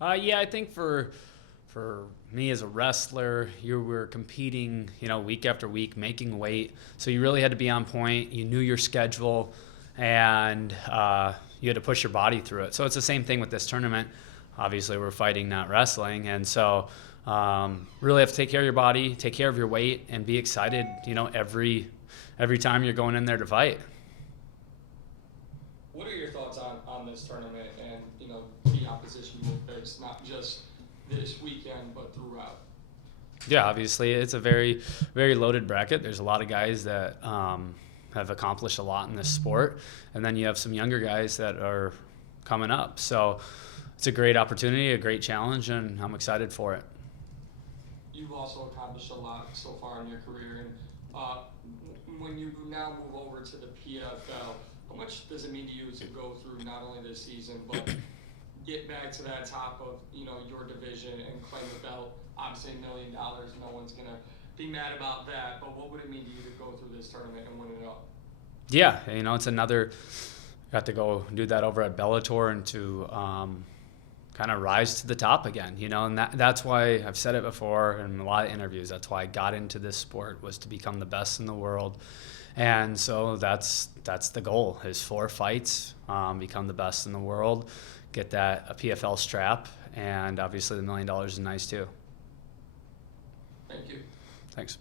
Yeah, I think for me as a wrestler, you were competing, week after week, making weight. So you really had to be on point. You knew your schedule, and you had to push your body through it. So it's the same thing with this tournament. Obviously, we're fighting, not wrestling, and so really have to take care of your body, take care of your weight, and be excited. Every time you're going in there to fight. What are your thoughts on this tournament and the opposition you will face, not just this weekend but throughout? Yeah, obviously it's a very, very loaded bracket. There's a lot of guys that have accomplished a lot in this sport, and then you have some younger guys that are coming up. So it's a great opportunity, a great challenge, and I'm excited for it. You've also accomplished a lot so far in your career, and when you now move over to the PFL, how much does it mean to you to go through not only this season but get back to that top of your division and claim the belt? Obviously, $1 million, no one's gonna be mad about that. But what would it mean to you to go through this tournament and win it all? Yeah, it's another. Got to go do that over at Bellator and to kind of rise to the top again. And that's why I've said it before in a lot of interviews. That's why I got into this sport, was to become the best in the world. And so that's the goal, is 4 fights, become the best in the world, get a PFL strap, and obviously the $1 million is nice too. Thank you. Thanks.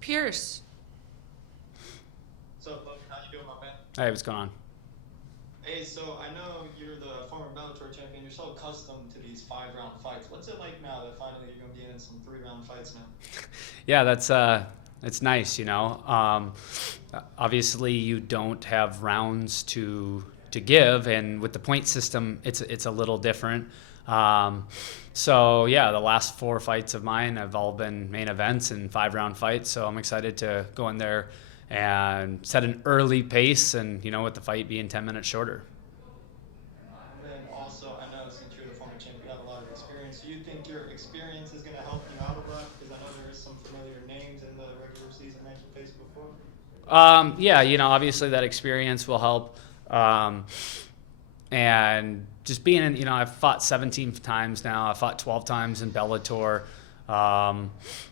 Pierce. What's up, Logan? How you doing, my man? Hey, what's going on? Hey, so I know you're the former Bellator champion. You're so accustomed to these 5-round fights. What's it like now that finally you're going to be in some 3-round fights now? Yeah, it's nice, Obviously, you don't have rounds to give, and with the point system, it's a little different. So yeah, the last 4 fights of mine have all been main events and 5-round fights. So I'm excited to go in there and set an early pace, and with the fight being 10 minutes shorter. And then also, I know since you're the former champion, you have a lot of experience. Do you think your experience is going to help you out a lot? Because I know there is some familiar names in the regular season that you faced before. Yeah, obviously that experience will help. And just being in, I've fought 17 times now. I've fought 12 times in Bellator,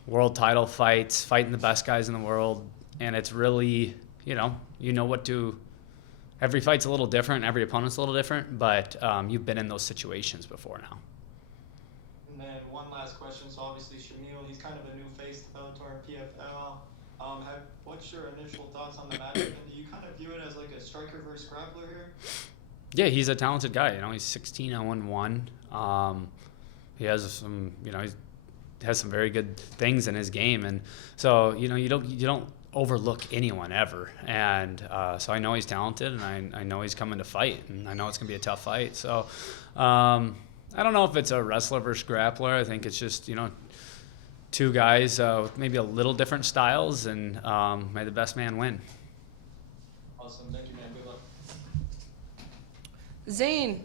world title fights, fighting the best guys in the world. And it's really, every fight's a little different. Every opponent's a little different, but you've been in those situations before now. And then one last question. So obviously Shamil, he's kind of a new face to Bellator and PFL. What's your initial thoughts on the matchup? And do you kind of view it as like a striker versus grappler here? Yeah, he's a talented guy. He's 16-1. He has some, he has some very good things in his game, and so you don't overlook anyone ever. And so I know he's talented, and I know he's coming to fight, and I know it's gonna be a tough fight. So I don't know if it's a wrestler versus grappler. I think it's just 2 guys with maybe a little different styles, and may the best man win. Awesome. Thank you, man. Good luck. Zane.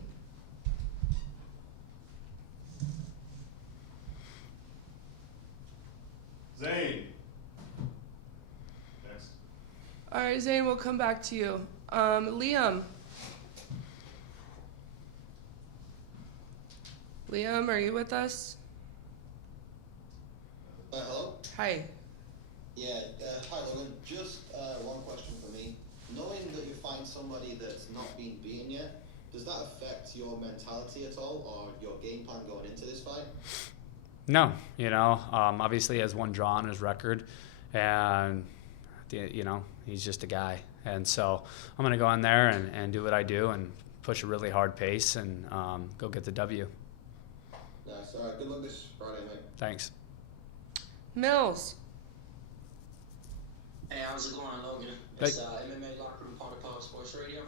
Zane. Next. All right, Zane, we'll come back to you. Liam. Liam, are you with us? Hello? Hi. Yeah, hi Logan. Just one question for me. Knowing that you find somebody that's not been beaten yet, does that affect your mentality at all, or your game plan going into this fight? No, obviously he has 1 draw on his record, and he's just a guy. And so I'm going to go in there and do what I do and push a really hard pace and go get the W. Nice. All right, good luck this Friday, mate. Thanks. Mills. Hey, how's it going, Logan? It's MMA Locker Room, part of Power Sports Radio.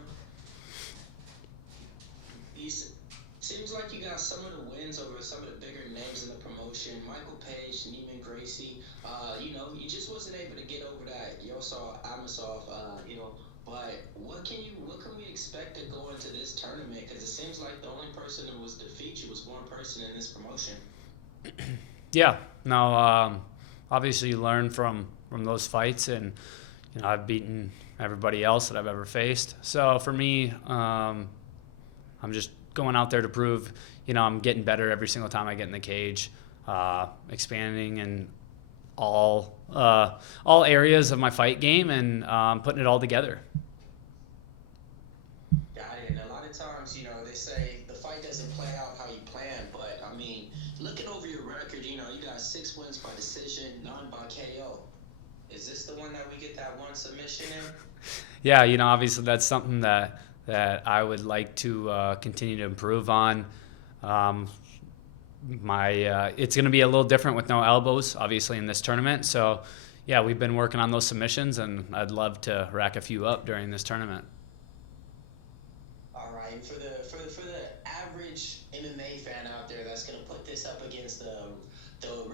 Seems like you got some of the wins over some of the bigger names in the promotion. Michael Page, Neiman Gracie. You just wasn't able to get over that Yosar Amosov. But what can we expect to go into this tournament? Because it seems like the only person that was defeat you was one person in this promotion. Yeah. No. Obviously, you learn from those fights, and I've beaten everybody else that I've ever faced. So for me, I'm just going out there to prove, I'm getting better every single time I get in the cage, expanding in all areas of my fight game and putting it all together. Got it. And a lot of times, they say the fight doesn't play out how you plan, but I mean, looking over your record, you got 6 wins by decision, none by KO. Is this the one that we get that one submission in? Yeah, obviously that's something that I would like to continue to improve on. It's going to be a little different with no elbows, obviously, in this tournament. So, yeah, we've been working on those submissions, and I'd love to rack a few up during this tournament. All right, for the average MMA fan out there that's going to put this up against the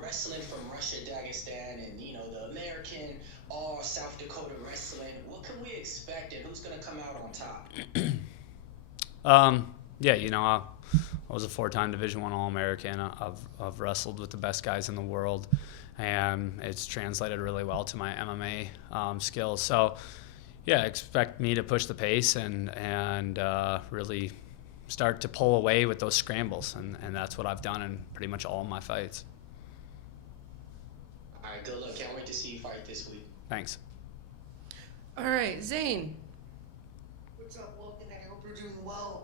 wrestling from Russia, Dagestan, and the American all South Dakota wrestling, what can we expect, and who's going to come out on top? Yeah, I was a 4-time Division I All-American. I've wrestled with the best guys in the world, and it's translated really well to my MMA skills. So, yeah, expect me to push the pace and really start to pull away with those scrambles, and that's what I've done in pretty much all of my fights. All right, good luck. Can't wait to see you fight this week. Thanks. All right, Zane. What's up, Logan? I hope you're doing well.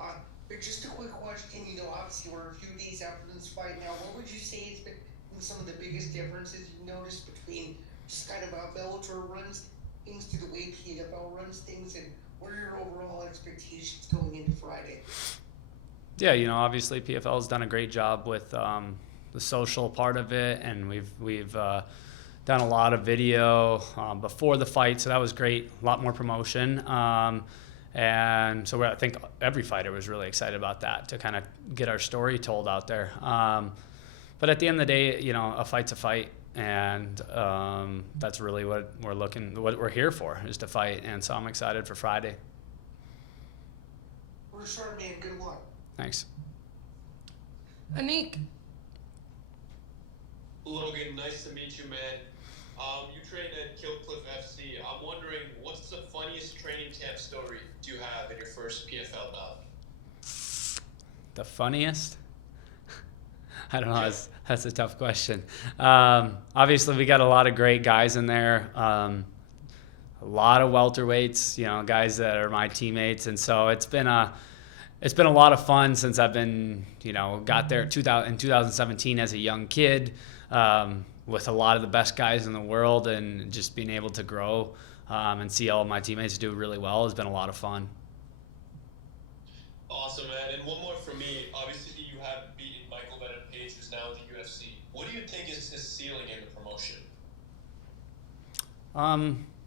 Just a quick question. Obviously we're a few days after this fight now. What would you say has been some of the biggest differences you've noticed between just kind of how Bellator runs things to the way PFL runs things, and what are your overall expectations going into Friday? Yeah, obviously PFL has done a great job with the social part of it, and we've done a lot of video before the fight, so that was great. A lot more promotion. And so I think every fighter was really excited about that, to kind of get our story told out there. But at the end of the day, a fight's a fight, and that's really what we're here for, is to fight. And so I'm excited for Friday. We're sure, man. Good luck. Thanks. Anik. Logan, nice to meet you, man. You train at Killcliff FC. I'm wondering, what's the funniest training camp story do you have in your first PFL bout? The funniest? I don't know. That's a tough question. Obviously, we got a lot of great guys in there. A lot of welterweights, guys that are my teammates, and so it's been a lot of fun since I've been, got there in 2017 as a young kid. With a lot of the best guys in the world, and just being able to grow and see all of my teammates do really well has been a lot of fun. Awesome, man. And one more for me. Obviously, you have beaten Michael Venom-Page, who's now in the UFC. What do you think is his ceiling in the promotion?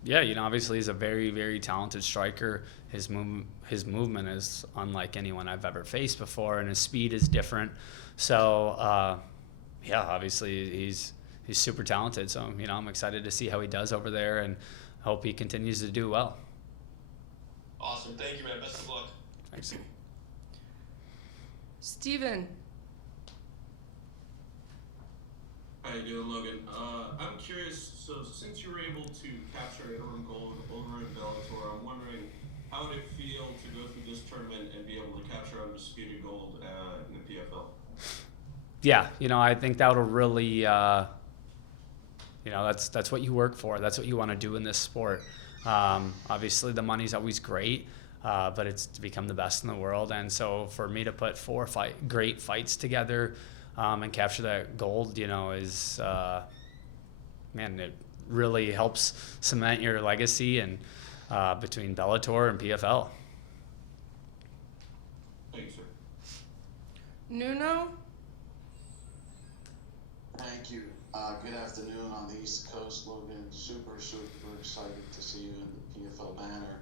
Yeah, obviously he's a very, very talented striker. His movement is unlike anyone I've ever faced before, and his speed is different. So, yeah, obviously he's super talented. So, I'm excited to see how he does over there, and hope he continues to do well. Awesome. Thank you, man. Best of luck. Thanks. Steven. How you doing, Logan? I'm curious, so since you were able to capture interim gold over in Bellator, I'm wondering how would it feel to go through this tournament and be able to capture undisputed gold in the PFL? Yeah, I think that'll really, that's what you work for. That's what you want to do in this sport. Obviously, the money's always great, but it's to become the best in the world. And so for me to put 4 great fights together and capture that gold, is, it really helps cement your legacy and between Bellator and PFL. Thank you, sir. Nuno. Thank you. Good afternoon on the East Coast, Logan. Super excited to see you in the PFL banner.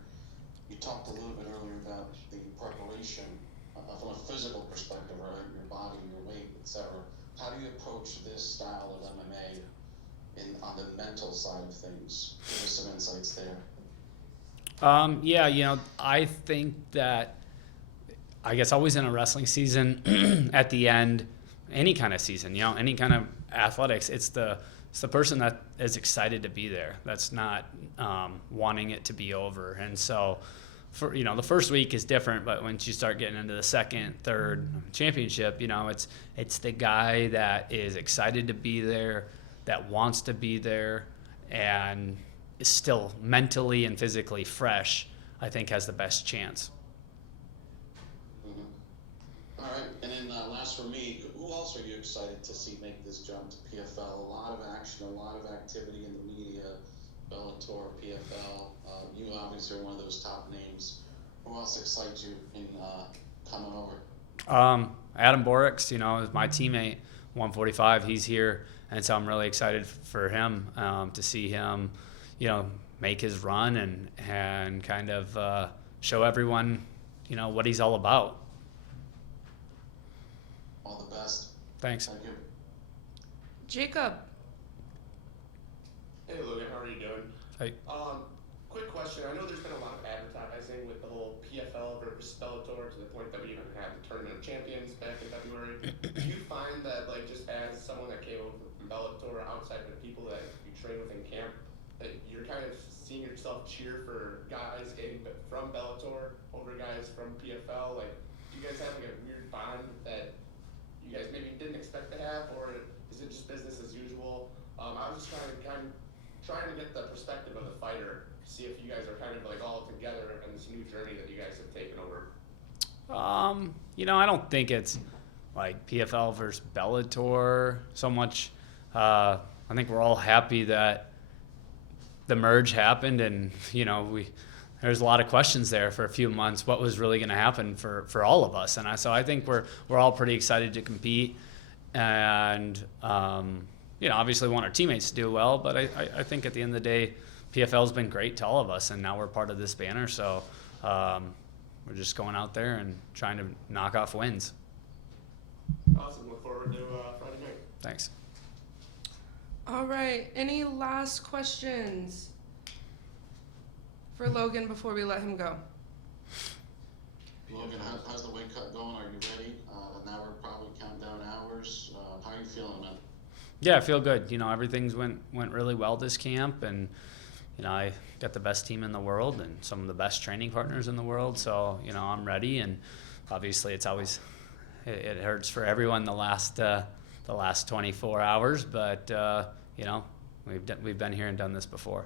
You talked a little bit earlier about the preparation from a physical perspective, right? Your body, your weight, etc. How do you approach this style of MMA on the mental side of things? Give us some insights there. Yeah, I think that, I guess always in a wrestling season, at the end, any kind of season, any kind of athletics, it's the person that is excited to be there, that's not wanting it to be over. And so for, the first week is different, but once you start getting into the second, third championship, it's the guy that is excited to be there, that wants to be there, and is still mentally and physically fresh, I think has the best chance. All right, and then last for me, who else are you excited to see make this jump to PFL? A lot of action, a lot of activity in the media, Bellator, PFL. You obviously are one of those top names. Who else excites you in coming over? Adam Borix, is my teammate, 145. He's here, and so I'm really excited for him to see him, make his run and kind of show everyone, what he's all about. All the best. Thanks. Thank you. Jacob. Hey Logan, how are you doing? Hey. Quick question. I know there's been a lot of advertising with the whole PFL versus Bellator to the point that we even had the Tournament of Champions back in February. Do you find that, like, just as someone that came over from Bellator, outside of the people that you train with in camp, that you're kind of seeing yourself cheer for guys getting from Bellator over guys from PFL? Like, do you guys have like a weird bond that you guys maybe didn't expect to have, or is it just business as usual? I was just trying to get the perspective of the fighter, see if you guys are kind of like all together in this new journey that you guys have taken over. I don't think it's like PFL versus Bellator so much. I think we're all happy that the merge happened, and there's a lot of questions there for a few months. What was really going to happen for all of us? And so I think we're all pretty excited to compete, and obviously want our teammates to do well. But I think at the end of the day, PFL's been great to all of us, and now we're part of this banner. So we're just going out there and trying to knock off wins. Awesome. Look forward to Friday night. Thanks. All right. Any last questions for Logan before we let him go? Logan, how's the weight cut going? Are you ready? Now we're probably counting down hours. How are you feeling, man? Yeah, I feel good. Everything's went really well this camp, and I got the best team in the world and some of the best training partners in the world. So I'm ready, and obviously it's always it hurts for everyone the last 24 hours, but we've been here and done this before.